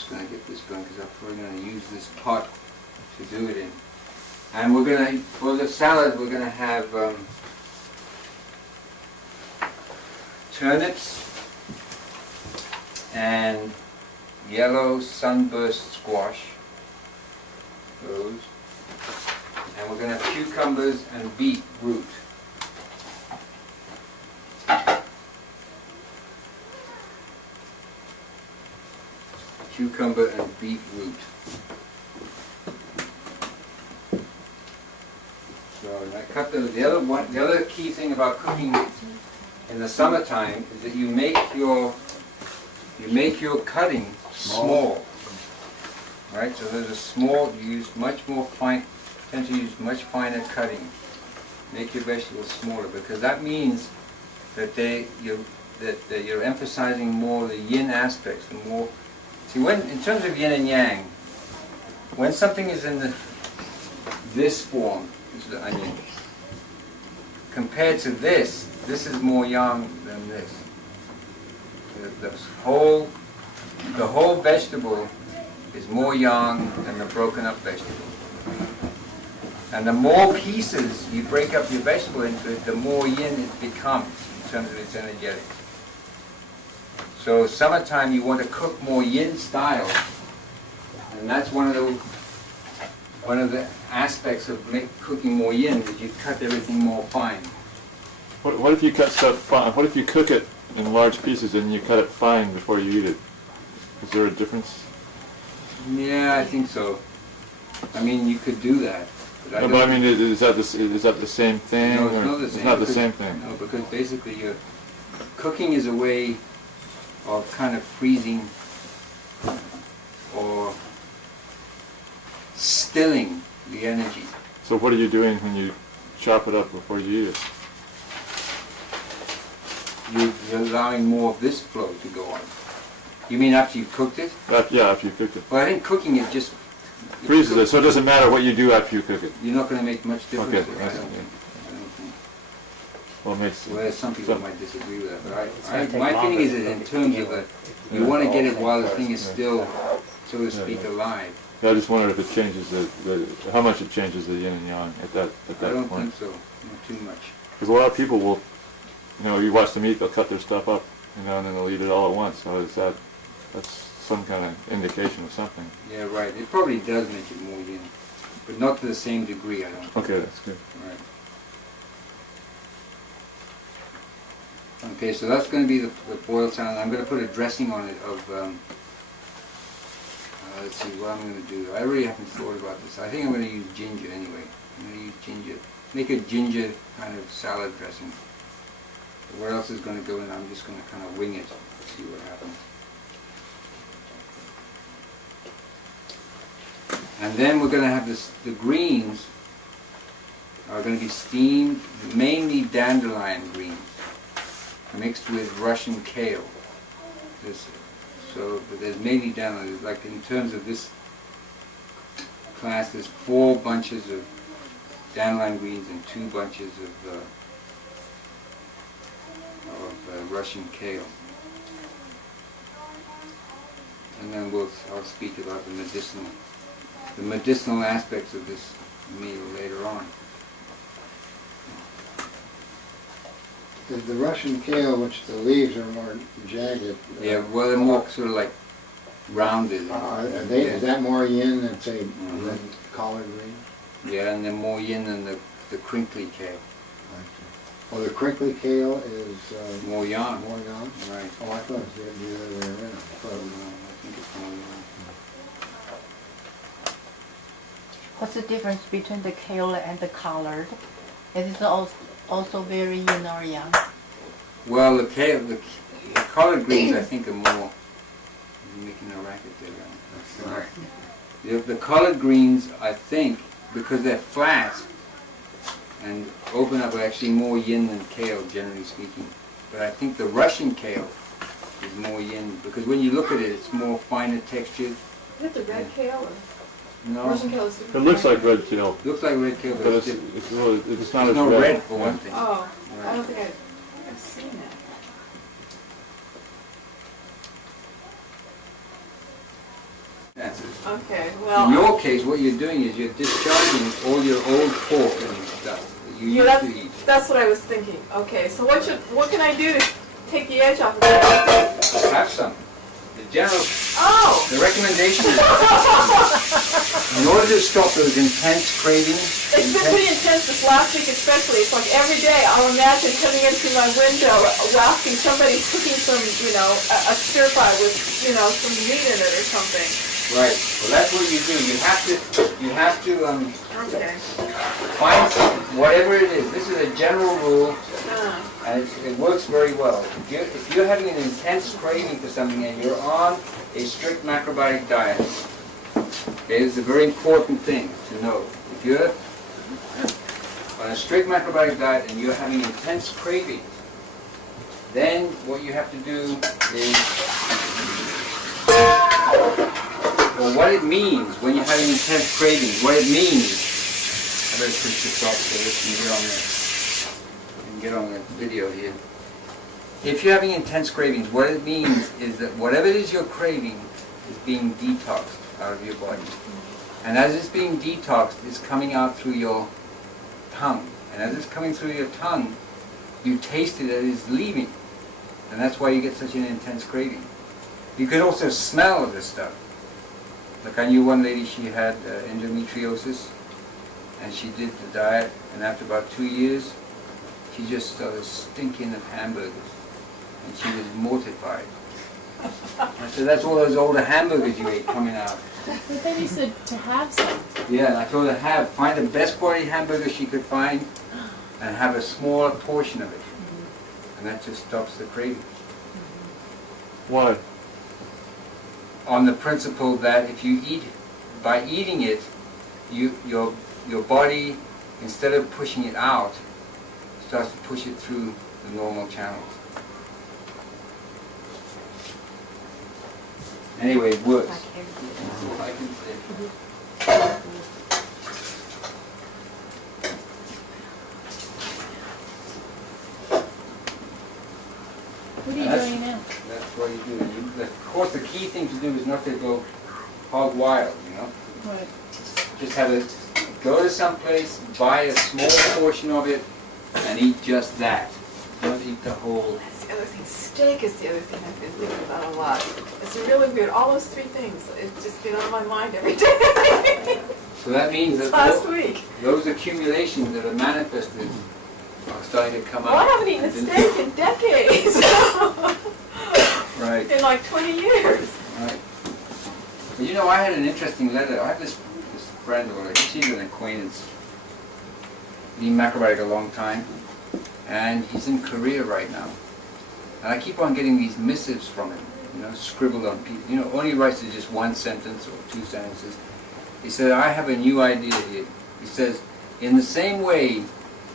just going to get this going because I'm probably going to use this pot to do it in. And we're going to, for the salad, we're going to have turnips and yellow sunburst squash, those. And we're going to have cucumbers and beetroot. Cucumber and beetroot. So I cut those. The other key thing about cooking in the summertime is that you make your cutting small. Right? So there's a small. You use much more fine. Tend to use much finer cutting. Make your vegetables smaller because that means that you're emphasizing more the yin aspects, the more. See, when in terms of yin and yang, when something is in this form, this is the onion, compared to this is more yang than this. The whole vegetable is more yang than the broken up vegetable. And the more pieces you break up your vegetable into it, the more yin it becomes in terms of its energetics. So summertime you want to cook more yin style, and that's one of the aspects of cooking more yin, that you cut everything more fine. What if you cut stuff fine? What if you cook it in large pieces and you cut it fine before you eat it? Is there a difference? Yeah, I think so. I mean, you could do that. But I mean, is that the same thing? No, it's not the same. It's not the same thing. No, because basically cooking is a way of kind of freezing or stilling the energy. So what are you doing when you chop it up before you eat it? You're allowing more of this flow to go on. You mean after you've cooked it? Yeah, after you cooked it. Well, I think cooking it just freezes it, so it doesn't matter what you do after you cook it. You're not going to make much difference. Okay, I don't think. Well, it makes well, some people might disagree with that, but my feeling is that in terms of you want to get it while the thing is still, so to speak, alive. Yeah, I just wondered if it changes how much it changes the yin and yang at that point. I don't think so, not too much. Because a lot of people will, you watch them eat, they'll cut their stuff up, and then they'll eat it all at once. So that's some kind of indication of something. Yeah, right. It probably does make it more yin, but not to the same degree, I don't think. Okay, that's good. Right. Okay, so that's going to be the boiled salad. I'm going to put a dressing on it of, let's see what I'm going to do. I really haven't thought about this. I think I'm going to use ginger anyway. I'm going to use ginger. Make a ginger kind of salad dressing. What else is going to go in? I'm just going to kind of wing it, see what happens. And then we're going to have the greens are going to be steamed, mainly dandelion greens, mixed with Russian kale. But there's mainly dandelion. Like in terms of this class, there's 4 bunches of dandelion greens and 2 bunches of Russian kale. And then I'll speak about the medicinal aspects of this meal later on. The Russian kale, which the leaves are more jagged. Yeah, well, they're more sort of like rounded. Is that more yin than, say, than collard greens? Yeah, and they're more yin than the crinkly kale. Well, the crinkly kale is more yang. More yang? Right. Oh, I thought it was the other way around. I think it's more yang. What's the difference between the kale and the collard? It is also very yin or yang. Well, the collard greens I think are more. I'm making a racket there. Right. The collard greens I think, because they're flat and open up, are actually more yin than kale, generally speaking. But I think the Russian kale is more yin because when you look at it, it's more finer textured. Is it the red kale? No. Russian kale is different. It looks like red kale. Looks like red kale, but it's not as no red. red for one thing. Oh, Right. I don't think I've seen that. cancers. Okay, In well, your case, what you're doing is you're discharging all your old pork and stuff that you yeah, used to eat. that's what I was thinking. Okay, so what can I do to take the edge off of that? Have some. The general, Oh! the recommendation is, in order to stop those intense cravings, It's been pretty intense this last week especially. It's like every day I'll imagine coming in through my window asking somebody's cooking some, a stir fry with, some meat in it or something. right, well that's what you do. You have to Okay. find some, whatever it is. This is a general rule, Uh, and it works very well. If you're having an intense craving for something and you're on a strict macrobiotic diet, okay, it's a very important thing to know. If you're on a strict macrobiotic diet and you're having intense cravings, then what you have to do is, well, what it means when you're having intense cravings, what it means, I better push this off so this can get on the video here. If you're having intense cravings, what it means is that whatever it is you're craving is being detoxed out of your body. And as it's being detoxed, it's coming out through your tongue. And as it's coming through your tongue, you taste it as it's leaving. And that's why you get such an intense craving. You could also smell this stuff. Like I knew one lady, she had endometriosis, and she did the diet, and after about 2 years, she just started stinking of hamburgers, and she was mortified. I said, that's all those older hamburgers you ate coming out. But then you said to have some. Yeah, and I told her find the best quality hamburger she could find, and have a smaller portion of it. And that just stops the craving. Why? On the principle that if you eat, by eating it, your body, instead of pushing it out, starts to push it through the normal channels. Anyway, it works. That's all I can say. What are you That's- doing now? That's what you do. Of course, the key thing to do is not to go hog wild, Right. Just have it, go to some place, buy a small portion of it, and eat just that. Don't eat the whole. that's the other thing. Steak is the other thing I've been thinking about a lot. It's really weird. All those three things, it's just been on my mind every day. So that means that Last week. those accumulations that are manifested are starting to come out. Well, I haven't eaten a steak in decades. Right, In like 20 years. right. But I had an interesting letter. I have this friend, or she's an acquaintance, been macrobiotic a long time, and he's in Korea right now. And I keep on getting these missives from him, scribbled on people. All he writes is just one sentence or two sentences. He said, I have a new idea here. He says, in the same way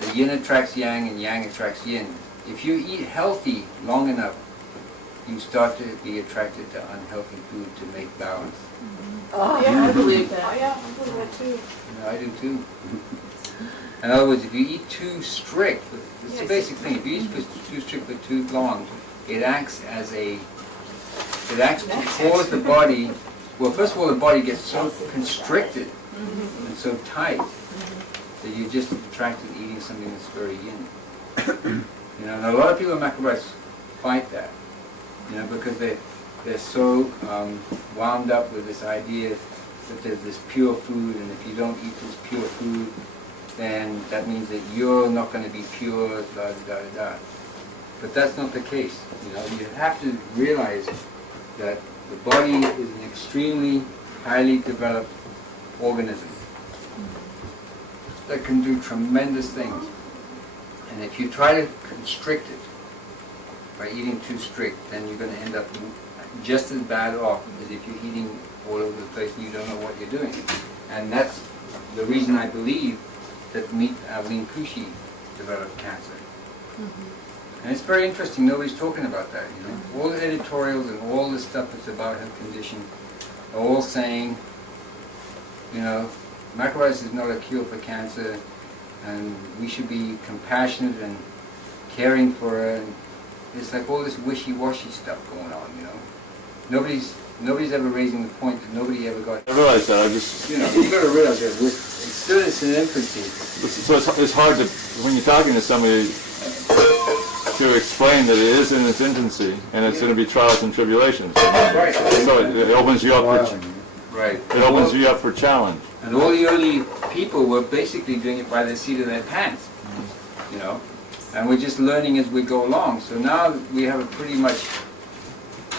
that yin attracts yang and yang attracts yin, if you eat healthy long enough, you start to be attracted to unhealthy food to make balance. Oh, Yeah, I believe Oh, that. yeah, I believe that too. I do too. In other words, if you eat too strict, it's the Yes. basic thing. If you eat too strict for too long, it acts to cause the body. Well, first of all, the body gets so constricted and so tight that you're just attracted to eating something that's very yin. And a lot of people in macrobiotics fight that, because they're so wound up with this idea that there's this pure food, and if you don't eat this pure food, then that means that you're not going to be pure, da da da da. But that's not the case. You have to realize that the body is an extremely highly developed organism that can do tremendous things. And if you try to constrict it by eating too strict, then you're going to end up just as bad off as if you're eating all over the place and you don't know what you're doing. And that's the reason I believe that Aline Kushi developed cancer. And it's very interesting, nobody's talking about that, All the editorials and all the stuff that's about her condition are all saying, macrobiotics is not a cure for cancer, and we should be compassionate and caring for her. And it's like all this wishy-washy stuff going on, Nobody's Nobody's ever raising the point that nobody ever got. I realize that. I just You know, you got to realize that it's still in infancy. so it's hard to when you're talking to somebody to explain that it is in its infancy and it's going to be trials and tribulations. Right. So it opens you up for Right. it opens you up for challenge. And all the early people were basically doing it by the seat of their pants, you know. And we're just learning as we go along. So now we have a pretty much.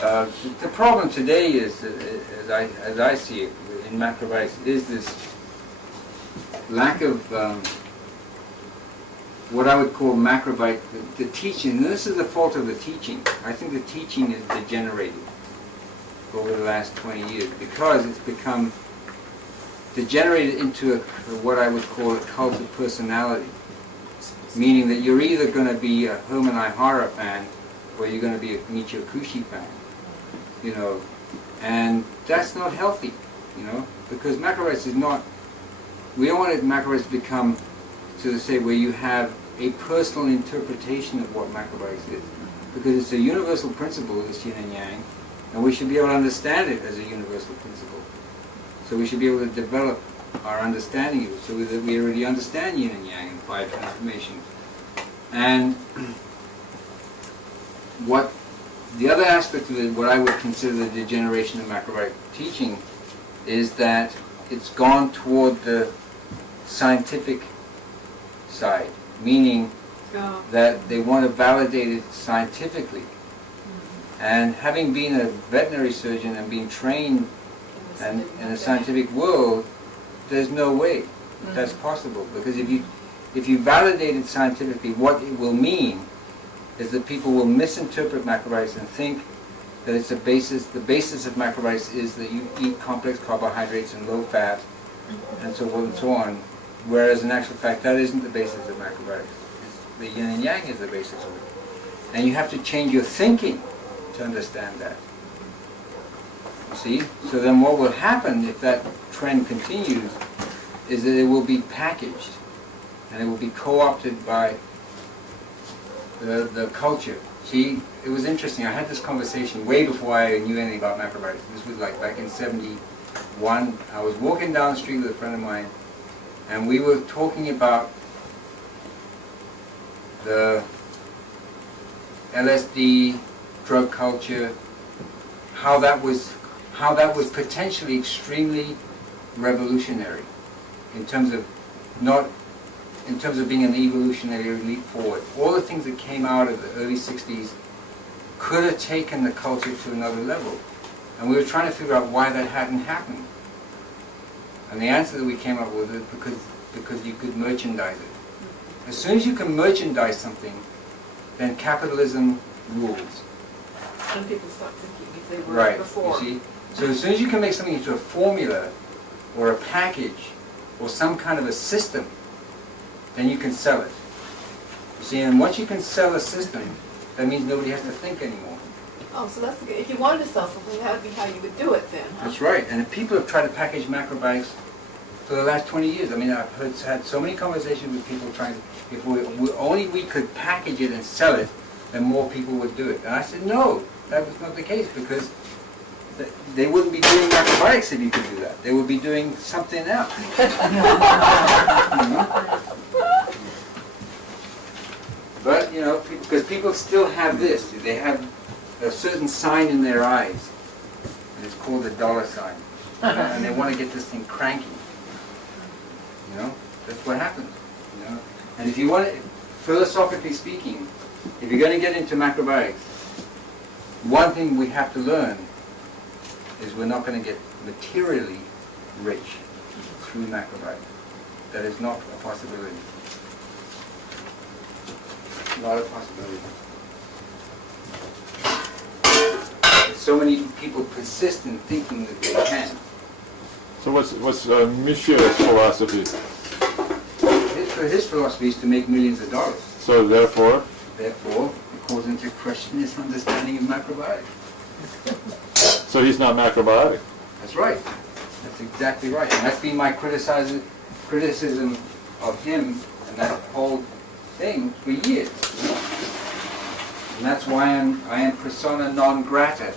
The problem today is, as I see it, in macrobiotics, is this lack of what I would call macrobiotic, the teaching. And this is the fault of the teaching. I think the teaching is degenerated over the last 20 years because it's become degenerated into what I would call a cult of personality. Meaning that you're either going to be a Herman Ihara fan or you're going to be a Michio Kushi fan, you know, and that's not healthy, you know, because macrobiotics is not, we don't want macrobiotics to become, to say, where you have a personal interpretation of what macrobiotics is, because it's a universal principle, this yin and yang, and we should be able to understand it as a universal principle. So we should be able to develop our understanding of it, so that we already understand yin and yang and 5 transformations. And what the other aspect of it, what I would consider the degeneration of macrobiotic teaching, is that it's gone toward the scientific side, meaning that they want to validate it scientifically. And having been a veterinary surgeon and being trained in a scientific world, there's no way that's possible, because if you validate it scientifically, what it will mean is that people will misinterpret macrobiotics and think that it's the basis of macrobiotics is that you eat complex carbohydrates and low fat and so forth and so on, whereas in actual fact that isn't the basis of macrobiotics. The yin and yang is the basis of it. And you have to change your thinking to understand that. You see? So then what will happen if that trend continues is that it will be packaged and it will be co-opted by the culture. See, it was interesting. I had this conversation way before I knew anything about macrobiotics. This was like back in '71. I was walking down the street with a friend of mine, and we were talking about the LSD drug culture, how that was potentially extremely revolutionary in terms of being an evolutionary leap forward. All the things that came out of the early 60s could have taken the culture to another level. And we were trying to figure out why that hadn't happened. And the answer that we came up with is because you could merchandise it. As soon as you can merchandise something, then capitalism rules. And people stop thinking if they were Right, before. you see? So as soon as you can make something into a formula or a package or some kind of a system, then you can sell it. You see, and once you can sell a system, that means nobody has to think anymore. Oh, so that's if you wanted to sell something, that would be how you would do it then, huh? That's right. And if people have tried to package macrobiotics for the last 20 years. I mean, I've had so many conversations with people trying to, if we could package it and sell it, then more people would do it. And I said, no, that was not the case, because they wouldn't be doing macrobiotics if you could do that. They would be doing something else. But, you know, because people still have this. They have a certain sign in their eyes. And it's called the dollar sign. And they want to get this thing cranky. You know? That's what happens. You know? And if you want to, philosophically speaking, if you're going to get into macrobiotics, one thing we have to learn is we're not going to get materially rich through macrobiotics. That is not a possibility. Not a possibility. So many people persist in thinking that they can. So what's Michio's philosophy? His philosophy is to make millions of dollars. So therefore, It calls into question his understanding of macrobiotics. so he's not macrobiotic. That's right. That's exactly right. And that's been my criticism of him and that whole thing for years. You know? And that's why I am persona non grata